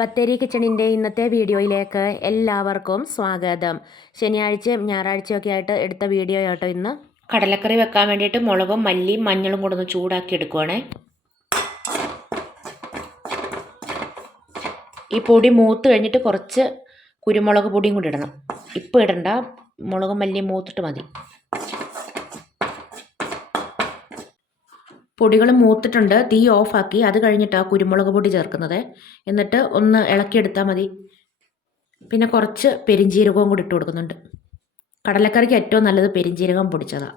ബത്തേരി കിച്ചണിന്റെ ഇന്നത്തെ വീഡിയോയിലേക്ക് എല്ലാവർക്കും സ്വാഗതം. ശനിയാഴ്ചയും ഞായറാഴ്ചയൊക്കെ ആയിട്ട് എടുത്ത വീഡിയോ ആട്ടോ ഇന്ന്. കടലക്കറി വെക്കാൻ വേണ്ടിയിട്ട് മുളകും മല്ലിയും മഞ്ഞളും കൂടെ ഒന്ന് ചൂടാക്കി എടുക്കുവാണേ. ഈ പൊടി മൂത്ത് കഴിഞ്ഞിട്ട് കുറച്ച് കുരുമുളക് പൊടിയും കൂടി ഇടണം. ഇപ്പോൾ ഇടണ്ട. മുളകും മല്ലിയും മൂത്തിട്ട് മതി. പൊടികൾ മൂത്തിട്ടുണ്ട് തീ ഓഫാക്കി അത് കഴിഞ്ഞിട്ടാണ് കുരുമുളക് പൊടി ചേർക്കുന്നത്. എന്നിട്ട് ഒന്ന് ഇളക്കിയെടുത്താൽ മതി. പിന്നെ കുറച്ച് പെരിഞ്ജീരകവും കൂടി ഇട്ട് കൊടുക്കുന്നുണ്ട്. കടലക്കറിക്ക് ഏറ്റവും നല്ലത് പെരിഞ്ജീരകം പൊടിച്ചതാണ്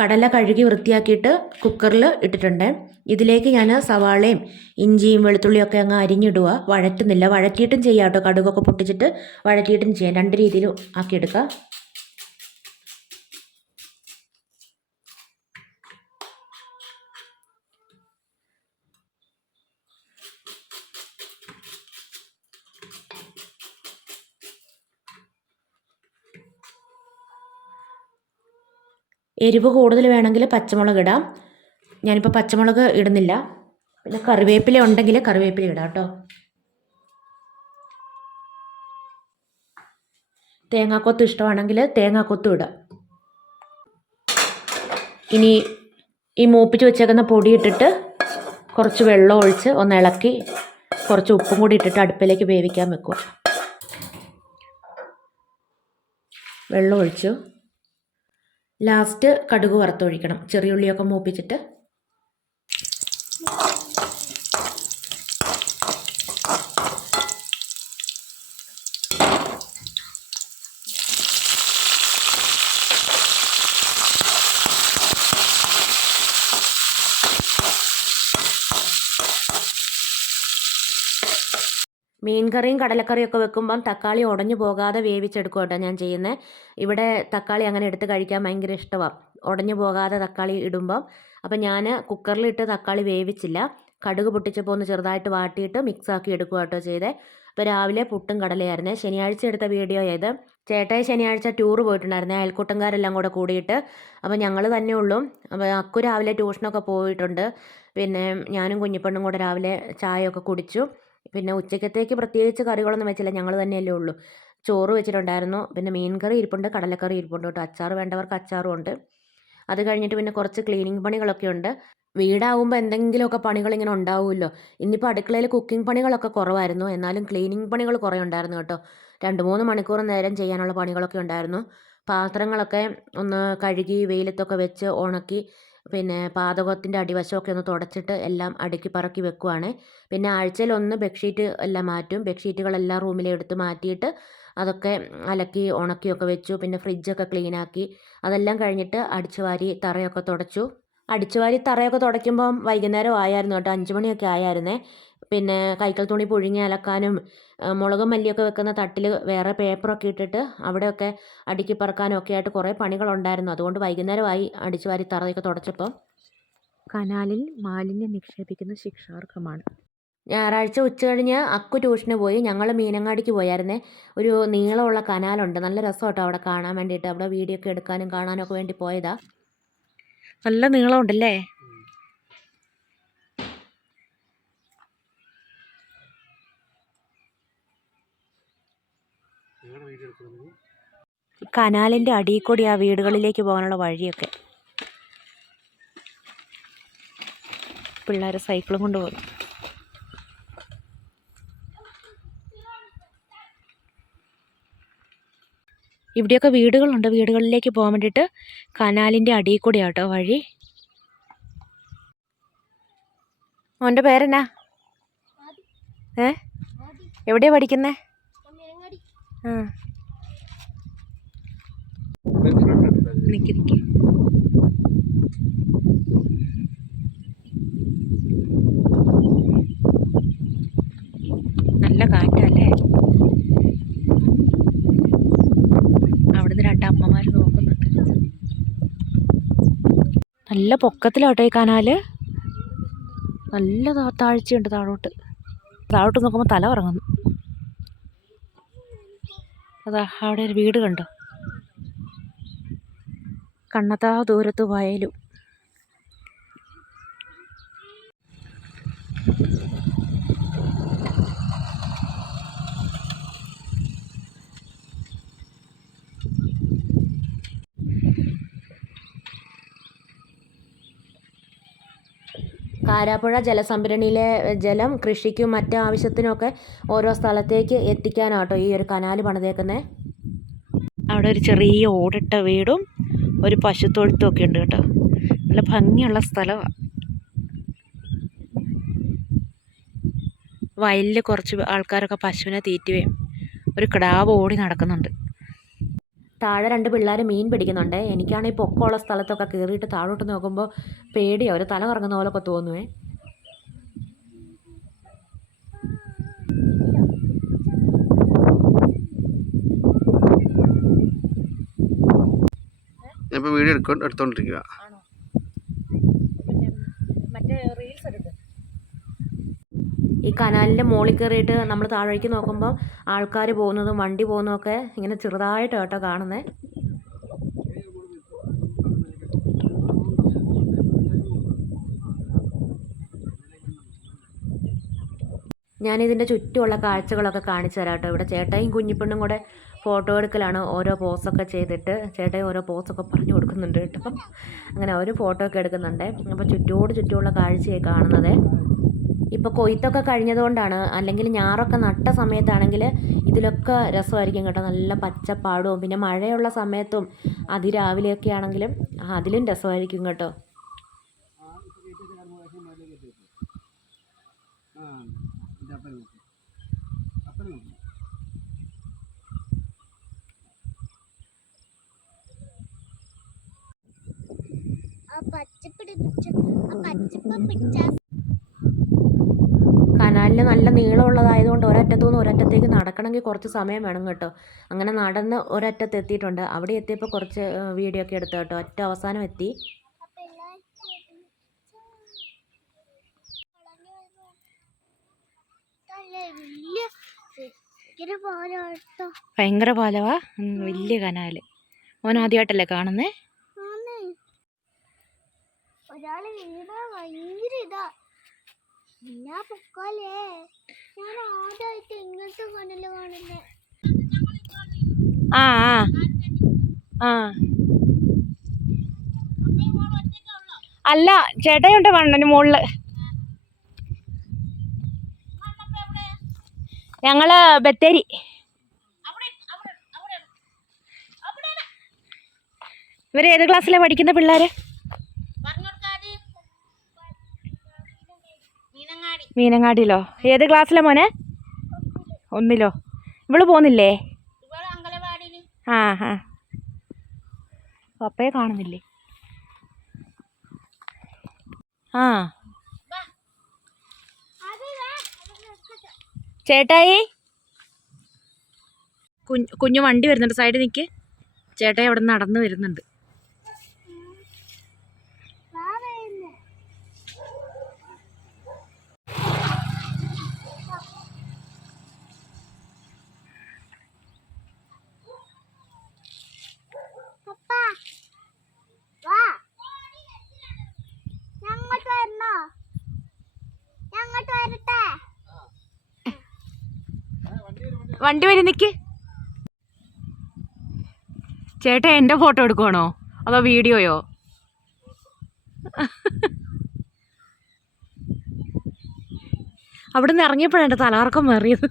കടല കഴുകി വൃത്തിയാക്കിയിട്ട് കുക്കറിൽ ഇട്ടിട്ടുണ്ട്. ഇതിലേക്ക് ഞാൻ സവാളയും ഇഞ്ചിയും വെളുത്തുള്ളിയും ഒക്കെ അങ്ങ് അരിഞ്ഞിടുക. വഴറ്റുന്നില്ല. വഴറ്റിയിട്ടും ചെയ്യാം കേട്ടോ. കടുകൊക്കെ പൊട്ടിച്ചിട്ട് വഴറ്റിയിട്ടും ചെയ്യാം. രണ്ട് രീതിയിലും ആക്കിയെടുക്കാം. എരിവ് കൂടുതൽ വേണമെങ്കിൽ പച്ചമുളക് ഇടാം. ഞാനിപ്പോൾ പച്ചമുളക് ഇടുന്നില്ല. പിന്നെ കറിവേപ്പില ഉണ്ടെങ്കിൽ കറിവേപ്പില ഇടാം കേട്ടോ. തേങ്ങാക്കൊത്ത് ഇഷ്ടമാണെങ്കിൽ തേങ്ങാക്കൊത്തും ഇടാം. ഇനി ഈ മൂപ്പിച്ച് വെച്ചേക്കുന്ന പൊടി ഇട്ടിട്ട് കുറച്ച് വെള്ളം ഒഴിച്ച് ഒന്ന് ഇളക്കി കുറച്ച് ഉപ്പും കൂടി ഇട്ടിട്ട് അടുപ്പിലേക്ക് വേവിക്കാൻ വെക്കുക. വെള്ളം ഒഴിച്ചു. ലാസ്റ്റ് കടുക് വറുത്തൊഴിക്കണം. ചെറിയുള്ളിയൊക്കെ മൂപ്പിച്ചിട്ട് മീൻ കറിയും കടലക്കറിയും ഒക്കെ വെക്കുമ്പം തക്കാളി ഉടഞ്ഞു പോകാതെ വേവിച്ചെടുക്കും കേട്ടോ ഞാൻ ചെയ്യുന്നത് ഇവിടെ തക്കാളി അങ്ങനെ എടുത്ത് കഴിക്കാൻ ഭയങ്കര ഇഷ്ടമാണ് ഉടഞ്ഞു പോകാതെ തക്കാളി ഇടുമ്പം. അപ്പം ഞാൻ കുക്കറിലിട്ട് തക്കാളി വേവിച്ചില്ല. കടുക് പൊട്ടിച്ചപ്പോൾ ഒന്ന് ചെറുതായിട്ട് വാട്ടിയിട്ട് മിക്സാക്കി എടുക്കുക കേട്ടോ ചെയ്തേ. അപ്പോൾ രാവിലെ പുട്ടും കടലയായിരുന്നു. ശനിയാഴ്ച എടുത്ത വീഡിയോ ചെയ്ത് ചേട്ടായി ശനിയാഴ്ച ടൂർ പോയിട്ടുണ്ടായിരുന്നേ. അയൽക്കൂട്ടംകാരെല്ലാം കൂടെ കൂടിയിട്ട്. അപ്പോൾ ഞങ്ങൾ തന്നെ ഉള്ളൂ. അപ്പോൾ അക്കു രാവിലെ ട്യൂഷനൊക്കെ പോയിട്ടുണ്ട്. പിന്നെ ഞാനും കുഞ്ഞിപ്പെണ്ണും കൂടെ രാവിലെ ചായയൊക്കെ കുടിച്ചു. പിന്നെ ഉച്ചക്കത്തേക്ക് പ്രത്യേകിച്ച് കറികളൊന്നും വെച്ചില്ല. ഞങ്ങൾ തന്നെയല്ലേ ഉള്ളൂ. ചോറ് വെച്ചിട്ടുണ്ടായിരുന്നു. പിന്നെ മീൻ കറി ഇരിപ്പുണ്ട്. കടലക്കറി ഇരിപ്പുണ്ട് കേട്ടോ. അച്ചാർ വേണ്ടവർക്ക് അച്ചാറും ഉണ്ട്. അത് കഴിഞ്ഞിട്ട് പിന്നെ കുറച്ച് ക്ലീനിങ് പണികളൊക്കെ ഉണ്ട്. വീടാവുമ്പോൾ എന്തെങ്കിലുമൊക്കെ പണികൾ ഇങ്ങനെ ഉണ്ടാവുമല്ലോ. ഇന്നിപ്പോൾ അടുക്കളയിൽ കുക്കിംഗ് പണികളൊക്കെ കുറവായിരുന്നു. എന്നാലും ക്ലീനിങ് പണികൾ കുറേ ഉണ്ടായിരുന്നു കേട്ടോ. രണ്ട് മൂന്ന് മണിക്കൂർ നേരം ചെയ്യാനുള്ള പണികളൊക്കെ ഉണ്ടായിരുന്നു. പാത്രങ്ങളൊക്കെ ഒന്ന് കഴുകി വെയിലത്തൊക്കെ വെച്ച് ഉണക്കി പിന്നെ പാതകത്തിന്റെ അടിവശമൊക്കെ ഒന്ന് തുടച്ചിട്ട് എല്ലാം അടുക്കി പറക്കി വെക്കുവാണ്. പിന്നെ ആഴ്ചയിൽ ഒന്ന് ബെഡ്ഷീറ്റ് എല്ലാം മാറ്റും. ബെഡ്ഷീറ്റുകളെല്ലാം റൂമിലെ എടുത്ത് മാറ്റിയിട്ട് അതൊക്കെ അലക്കി ഉണക്കിയൊക്കെ വെച്ചു. പിന്നെ ഫ്രിഡ്ജൊക്കെ ക്ലീനാക്കി. അതെല്ലാം കഴിഞ്ഞിട്ട് അടിച്ചു വാരി തറയൊക്കെ തുടച്ചു. അടിച്ചു വാരി തറയൊക്കെ തുടയ്ക്കുമ്പം വൈകുന്നേരം ആയായിരുന്നു കേട്ടോ. അഞ്ച് മണിയൊക്കെ ആയായിരുന്നേ. പിന്നെ കൈക്കൽ തുണി പുഴുങ്ങി അലക്കാനും മുളകും മല്ലിയൊക്കെ വെക്കുന്ന തട്ടിൽ വേറെ പേപ്പറൊക്കെ ഇട്ടിട്ട് അവിടെയൊക്കെ അടുക്കി പറക്കാനും ഒക്കെ ആയിട്ട് കുറേ പണികളുണ്ടായിരുന്നു. അതുകൊണ്ട് വൈകുന്നേരമായി അടിച്ചു വാരി തറയൊക്കെ തുടച്ചപ്പം കനാലിൽ മാലിന്യം നിക്ഷേപിക്കുന്ന ശിക്ഷാർഹമാണ്. ഞായറാഴ്ച ഉച്ച കഴിഞ്ഞ് അക്കു ട്യൂഷന് പോയി. ഞങ്ങൾ മീനങ്ങാടിക്ക് പോയായിരുന്നേ. ഒരു നീളമുള്ള കനാലുണ്ട്. നല്ല രസം കേട്ടോ അവിടെ കാണാൻ വേണ്ടിയിട്ട്. അവിടെ വീഡിയോ ഒക്കെ എടുക്കാനും കാണാനൊക്കെ ഒക്കെ വേണ്ടി പോയതാ. നല്ല നീളമുണ്ടല്ലേ? കനാലിന്റെ അടിയിൽ കൂടി ആ വീടുകളിലേക്ക് പോകാനുള്ള വഴിയൊക്കെ. പിള്ളേർ സൈക്കിളും കൊണ്ട് പോകും ഇവിടെയൊക്കെ വീടുകളുണ്ട്. വീടുകളിലേക്ക് പോകാൻ വേണ്ടിയിട്ട് കനാലിന്റെ അടിയിൽ കൂടി ആട്ടോ വഴി. മോന്റെ പേരെന്നാ? ഏ? എവിടെയാണ് പഠിക്കുന്നേ? ആ നല്ല കാറ്റല്ലേ? അവിടുന്ന് രണ്ട് അമ്മമാർ നോക്കുന്നുണ്ട്. നല്ല പൊക്കത്തിലാട്ടോ ഈ കനാല്. നല്ല താഴ്ചയുണ്ട് താഴോട്ട്. താഴോട്ട് നോക്കുമ്പോൾ തല ഉറങ്ങുന്നു അതാ അവിടെ ഒരു വീട് കണ്ടോ. കണ്ണത്താ ദൂരത്ത് വയലും. കാരാപ്പുഴ ജലസംഭരണിയിലെ ജലം കൃഷിക്കും മറ്റ് ആവശ്യത്തിനുമൊക്കെ ഓരോ സ്ഥലത്തേക്ക് എത്തിക്കാനാട്ടോ ഈ ഒരു കനാൽ പണിതേക്കുന്നത് അവിടെ ഒരു ചെറിയ ഓടിട്ട വീടും ഒരു പശുത്തൊഴുത്തും ഒക്കെ ഉണ്ട് കേട്ടോ. നല്ല ഭംഗിയുള്ള സ്ഥലമാണ് വയലിൽ കുറച്ച് ആൾക്കാരൊക്കെ പശുവിനെ തീറ്റുകയും ഒരു കിടാവ് ഓടി നടക്കുന്നുണ്ട്. താഴെ രണ്ട് പിള്ളേർ മീൻ പിടിക്കുന്നുണ്ട്. എനിക്കാണെങ്കിൽ പൊക്കമുള്ള സ്ഥലത്തൊക്കെ കയറിയിട്ട് താഴോട്ട് നോക്കുമ്പോൾ പേടിയോ. ഒരു തല കറങ്ങുന്ന പോലൊക്കെ തോന്നുവേ. ഇപ്പോൾ വീഡിയോ എടുക്കൊണ്ട് എടുത്തോണ്ടിരിക്കുക ഈ കനാലിന്റെ മുകളിൽ കയറിയിട്ട് നമ്മൾ താഴേക്ക് നോക്കുമ്പോൾ ആൾക്കാർ പോകുന്നതും വണ്ടി പോകുന്നതൊക്കെ ഇങ്ങനെ ചെറുതായിട്ട് കേട്ടോ കാണുന്നത് ഞാനിതിന്റെ ചുറ്റുമുള്ള കാഴ്ചകളൊക്കെ കാണിച്ചു തരാം കേട്ടോ. ഇവിടെ ചേട്ടായും കുഞ്ഞിപ്പെണ്ണും കൂടെ ഫോട്ടോ എടുക്കലാണ് ഓരോ പോസൊക്കെ ചെയ്തിട്ട്. ചേട്ടായി ഓരോ പോസൊക്കെ പറഞ്ഞു കൊടുക്കുന്നുണ്ട് കേട്ടോ. അങ്ങനെ അവർ ഫോട്ടോ ഒക്കെ എടുക്കുന്നുണ്ട്. അപ്പോൾ ചുറ്റോട് ചുറ്റുമുള്ള കാഴ്ചയൊക്കെ കാണുന്നത്. ഇപ്പോൾ കൊയ്ത്തൊക്കെ കഴിഞ്ഞതുകൊണ്ടാണ്. അല്ലെങ്കിൽ ഞാറൊക്കെ നട്ട സമയത്താണെങ്കിൽ ഇതിലൊക്കെ രസമായിരിക്കും കേട്ടോ. നല്ല പച്ചപ്പാടും പിന്നെ മഴയുള്ള സമയത്തും അതിരാവിലെയൊക്കെ ആണെങ്കിലും അതിലും രസമായിരിക്കും കേട്ടോ. ആ പച്ചപ്പ് പിടിച്ച പച്ചപ്പ് പിടിച്ച കനാലിന് നല്ല നീളമുള്ളതായതുകൊണ്ട് ഒരറ്റത്തുനിന്ന് ഒരറ്റത്തേക്ക് നടക്കണമെങ്കിൽ കുറച്ച് സമയം വേണം കേട്ടോ. അങ്ങനെ നടന്ന് ഒരറ്റത്ത് എത്തിയിട്ടുണ്ട്. അവിടെ എത്തിയപ്പോൾ കുറച്ച് വീഡിയോ ഒക്കെ എടുത്തു കേട്ടോ. ഒറ്റ അവസാനം എത്തി. വലിയ ഭയങ്കര പാലവാ. വലിയ കനാല്. മോൻ ആദ്യമായിട്ടല്ലേ കാണുന്നേ? ആന്നേ ഒരാൾ വീണാ ഭയങ്കര ഇതാ ഞാൻ പൊക്കോലേ ഞാൻ ആദ്യമായിട്ട് ഇങ്ങനത്തെ കനൽ കാണുന്നേ ആ ആ. അല്ല ചേട്ടയുണ്ട് മണ്ണന് മുകളിൽ ഞങ്ങൾ ബത്തേരി. ഇവർ ഏത് ക്ലാസ്സിലാണ് പഠിക്കുന്ന പിള്ളേര്? മീനങ്ങാടിയിലോ? ഏത് ക്ലാസ്സിലെ മോനെ? ഒന്നിലോ? ഇവൾ പോന്നില്ലേ? ആ ആ. പപ്പയെ കാണുന്നില്ലേ? ആ. ചേട്ടായി? കുഞ്ഞ് വണ്ടി വരുന്നുണ്ട്. സൈഡിൽ നിൽക്ക് ചേട്ടായി അവിടെ നടന്നു വരുന്നുണ്ട്. വണ്ടി വരി നിൽക്ക് ചേട്ടാ എന്റെ ഫോട്ടോ എടുക്കുവാണോ? അതോ വീഡിയോയോ? അവിടെ നിന്ന് ഇറങ്ങിയപ്പോഴാണ് എന്റെ തലകറക്കം മാറിയത്.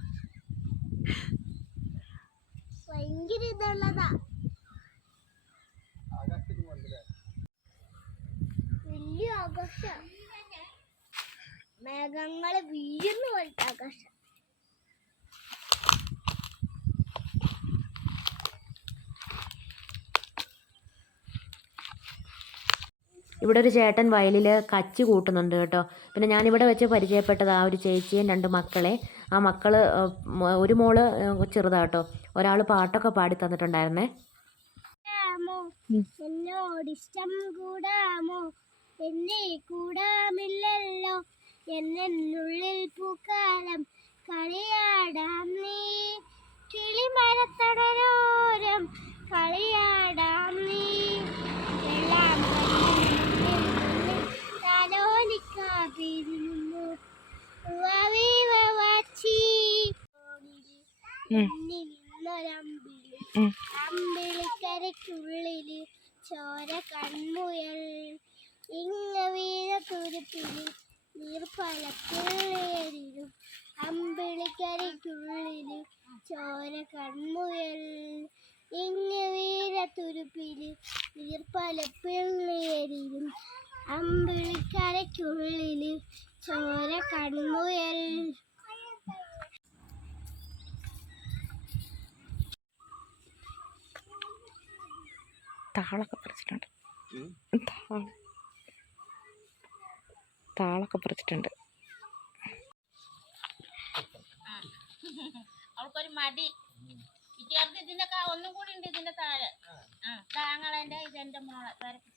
മേഘങ്ങൾ വീഴുന്ന പോലത്തെ ആകാശം. ഇവിടെ ഒരു ചേട്ടൻ വയലിൽ കച്ചി കൂട്ടുന്നുണ്ട് കേട്ടോ. പിന്നെ ഞാനിവിടെ വെച്ച് പരിചയപ്പെട്ടത് ആ ഒരു ചേച്ചിയും രണ്ട് മക്കളെ. ആ മക്കൾ ഒരു മോൾ ചെറുതാ ചെറുതാട്ടോ ഒരാൾ പാട്ടൊക്കെ പാടി തന്നിട്ടുണ്ടായിരുന്നേ. എന്നോട് ഇഷ്ടം കൂടാമോ? എന്നെ കൂടാമില്ലല്ലോ. എന്നുള്ളിൽ പൂക്കാലം കളിയാടാം നീ. കിളിമരത്തടരോരം കളിയാടാം നീ. അമ്പിളിക്കരയ്ക്കുള്ളിൽ ചോര കൺമുയൽ. ഇങ്ങ വീണ തുരുപ്പിൽ നീർപ്പലക്കുള്ളിലും അമ്പിളിക്കരയ്ക്കുള്ളിൽ ചോര കൺമുയൽ. ഇങ്ങ വീണ തുരുപ്പിൽ നീർപ്പലപ്പിള്ളേരിലും അമ്പിളിക്കരയ്ക്കുള്ളിൽ ചോര കൺമുയൽ താളൊക്കെ പറിച്ചിട്ടുണ്ട്. താളം താളൊക്കെ പറിച്ചിട്ടുണ്ട്. അവൾക്കൊരു മടി. ഇച്ചേർത്ത് ഇതിന്റെ ഒന്നും കൂടി ഉണ്ട് ഇതിന്റെ താഴെ. ആ താങ്ങളെന്റെ ഇതെന്റെ മോളെ വരക്ക്.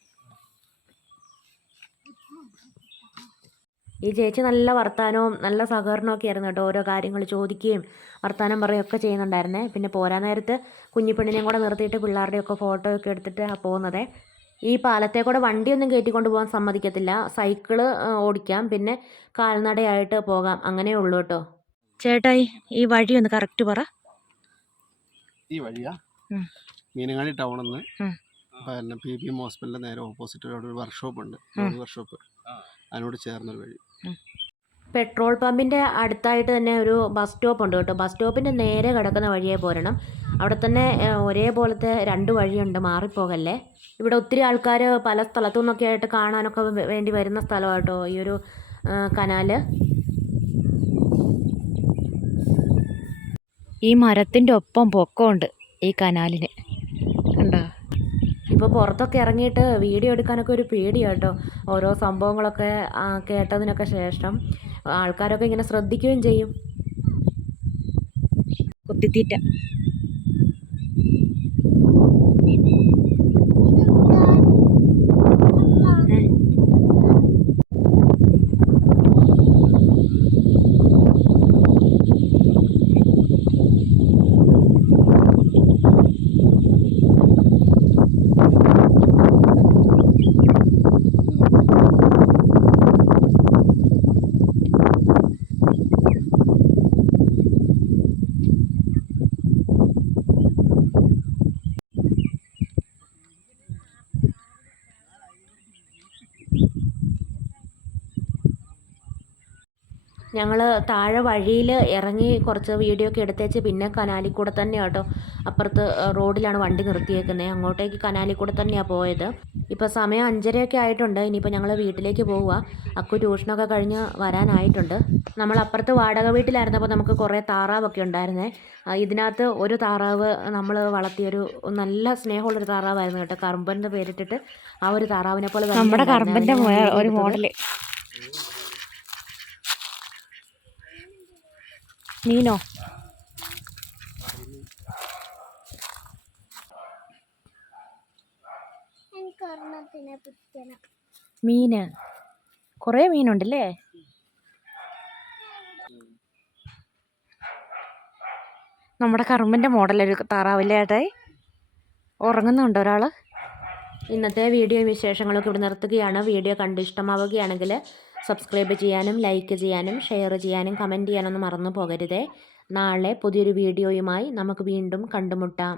ഈ ചേച്ചി നല്ല വർത്താനവും നല്ല സഹകരണവും ഒക്കെ ആയിരുന്നു കേട്ടോ ഓരോ കാര്യങ്ങൾ ചോദിക്കുകയും വർത്താനം പറയുകയൊക്കെ ചെയ്യുന്നുണ്ടായിരുന്നേ. പിന്നെ പോരാ നേരത്ത് കുഞ്ഞിപ്പെണ്ണിനെയും കൂടെ നിർത്തിയിട്ട് പിള്ളേരുടെയൊക്കെ ഫോട്ടോ ഒക്കെ എടുത്തിട്ട് പോകുന്നത്. ഈ പാലത്തെ കൂടെ വണ്ടിയൊന്നും കയറ്റിക്കൊണ്ട് പോകാൻ സമ്മതിക്കത്തില്ല. സൈക്കിൾ ഓടിക്കാം. പിന്നെ കാൽനടയായിട്ട് പോകാം. അങ്ങനെ ഉള്ളൂ കേട്ടോ. ചേട്ടായി ഈ വഴി ഒന്ന് കറക്റ്റ് പറ. ഈ വഴിയാ? മീനങ്ങാടി ടൗണിൽ നിന്ന്. പിന്നെ പി പി എം ഹോസ്പിറ്റലിന്റെ നേരെ ഓപ്പോസിറ്റ് അവിടെ ഒരു വർക്ക്ഷോപ്പ് ഉണ്ട്. വർക്ക്ഷോപ്പ്. അതിനോട് ചേർന്നൊരു വഴി. പെട്രോൾ പമ്പിന്റെ അടുത്തായിട്ട് തന്നെ ഒരു ബസ് സ്റ്റോപ്പ് ഉണ്ട് കേട്ടോ. ബസ് സ്റ്റോപ്പിന്റെ നേരെ കിടക്കുന്ന വഴിയെ പോരണം. അവിടെ തന്നെ ഒരേപോലത്തെ രണ്ട് വഴിയുണ്ട് മാറിപ്പോകല്ലേ. ഇവിടെ ഒത്തിരി ആൾക്കാർ പല സ്ഥലത്തു നിന്നൊക്കെ ആയിട്ട് കാണാനൊക്കെ വേണ്ടി വരുന്ന സ്ഥലമാട്ടോ ഈ ഒരു കനാല്. ഈ മരത്തിന്റെ ഒപ്പം പൊക്കമുണ്ട് ഈ കനാലിന്. ഇപ്പോൾ പുറത്തൊക്കെ ഇറങ്ങിയിട്ട് വീഡിയോ എടുക്കാനൊക്കെ ഒരു പേടിയാട്ടോ ഓരോ സംഭവങ്ങളൊക്കെ കേട്ടതിനൊക്കെ ശേഷം ആൾക്കാരൊക്കെ ഇങ്ങനെ ശ്രദ്ധിക്കുകയും ചെയ്യും. കുത്തിത്തീറ്റ. ഞങ്ങൾ താഴെ വഴിയിൽ ഇറങ്ങി കുറച്ച് വീഡിയോ ഒക്കെ എടുത്തേച്ച് പിന്നെ കനാലിൽ കൂടെ തന്നെ കേട്ടോ അപ്പുറത്ത് റോഡിലാണ് വണ്ടി നിർത്തിയേക്കുന്നത് അങ്ങോട്ടേക്ക് കനാലിൽ കൂടെ തന്നെയാണ് പോയത്. ഇപ്പോൾ സമയം അഞ്ചരയൊക്കെ ആയിട്ടുണ്ട്. ഇനിയിപ്പോൾ ഞങ്ങൾ വീട്ടിലേക്ക് പോവുക. അക്കു ട്യൂഷനൊക്കെ കഴിഞ്ഞ് വരാനായിട്ടുണ്ട്. നമ്മൾ അപ്പുറത്ത് വാടക വീട്ടിലായിരുന്നപ്പോൾ നമുക്ക് കുറേ താറാവൊക്കെ ഉണ്ടായിരുന്നേ. ഇതിനകത്ത് ഒരു താറാവ് നമ്മൾ വളർത്തിയൊരു നല്ല സ്നേഹമുള്ളൊരു താറാവായിരുന്നു കേട്ടോ. കറുമ്പന്റെ എന്ന് പേരിട്ടിട്ട് ആ ഒരു താറാവിനെ പോലെ നമ്മുടെ. കറമ്പന്റെ ഒരു എടുത്തത്. മീനോ? മീന്. കുറേ മീനുണ്ടല്ലേ? നമ്മുടെ കറുമ്പിന്റെ മോഡലൊരു താറാവില്ലേ ഏട്ടായി? ഉറങ്ങുന്നുണ്ട് ഒരാൾ ഇന്നത്തെ വീഡിയോ വിശേഷങ്ങളൊക്കെ ഇവിടെ നിർത്തുകയാണ്. വീഡിയോ കണ്ട് ഇഷ്ടമാവുകയാണെങ്കിൽ സബ്സ്ക്രൈബ് ചെയ്യാനും ലൈക്ക് ചെയ്യാനും ഷെയർ ചെയ്യാനും കമന്റ് ചെയ്യാനൊന്നും മറന്നു പോകരുതേ. നാളെ പുതിയൊരു വീഡിയോയുമായി നമുക്ക് വീണ്ടും കണ്ടുമുട്ടാം.